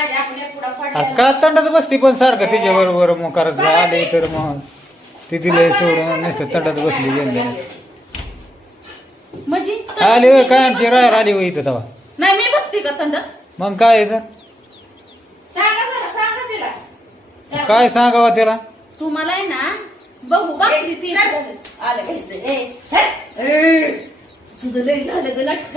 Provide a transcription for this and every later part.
दाजी आपण एक पुढा पडला का तंडात बसती पण सारखं तिच्या बरोबर मग करत आले तर मग ती दिलंय सोडून नसतं तंडात बसली गेल्या म्हणजे आली होय काय आमची राहायला आली होय इथं तेव्हा नाही मी बसते का तंडत मग काय इथं सांगा तिला काय सांगावं त्याला तुम्हाला आहे ना बघू बाकी ती आलं घ्यायचं तुझं लई झालं ग लटक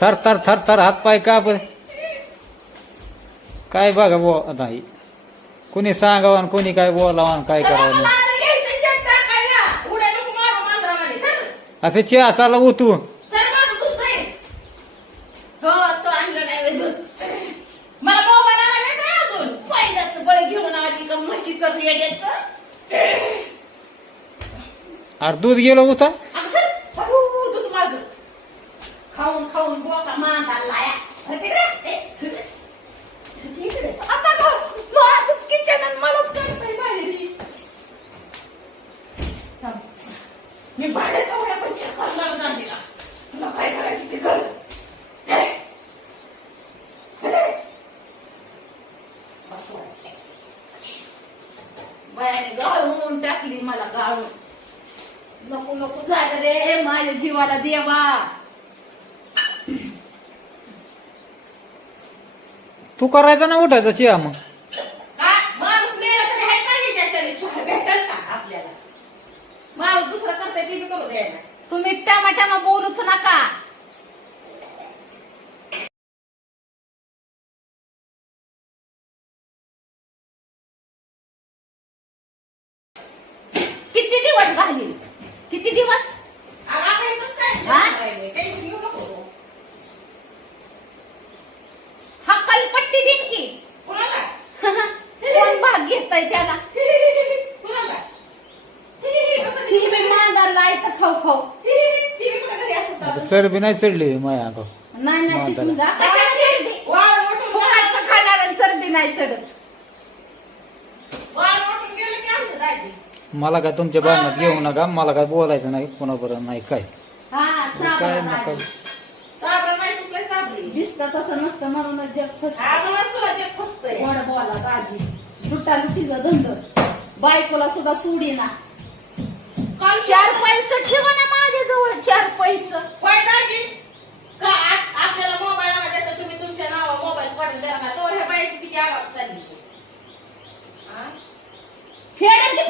थर थर थर थर हात पाय का पण काय बघा बुवा आता कोणी सांगावं आणि कोणी काय बोलावं आणि काय करावं नाही असं चहा चालला उतू मला मोबाईल आला काय अजून पहिल्याच बळ घेऊन आली का म्हशीचं रेड येतं अरे दूध गेलो उता दूध माझं खाऊन खाऊन बोका मांदा लाया आता माझंच किचन आणि मलाच करतोय बाहेर मी भाडे तेवढ्या पैसे करणार नाही तुला काय करायचं ते कर बायाने गाळून टाकली मला गाळून नको नको झालं रे माझ्या जीवाला देवा तू करायचा ना उठायचा चहा मग माणूस मेला तरी आहे का त्याच्याने चहा भेटल का आपल्याला माणूस दुसरा करताय ते बी करू द्यायला तुम्ही टमाटामा बोलूच नका किती दिवस घालील किती दिवस हक्काल पट्टी देईन की कोण भाग घेताय त्याला ती बी मांदारला आहे तर खाऊ खाऊ चरबी नाही चढली माया अंगावर. नाही नाही ती तुला कोणाचं खाणार आणि चरबी नाही चढत मला काय तुमच्या भावनात घेऊ नका मला काय बोलायचं नाही कोणाबरोबर नाही काय हा काय नका दिसतं तसं नसतं म्हणूनच जग फसतंय वड बोला दाजी लुटा लुटीचा धंद बायकोला सुद्धा सोडी ना 4 पैसे ठेवा ना माझ्या जवळ 4 पैसे आपल्याला मोबाईल तुम्ही तुमच्या नावा मोबाईल काढून द्या का तो ह्या बायची किती आगाप चालली फेडायची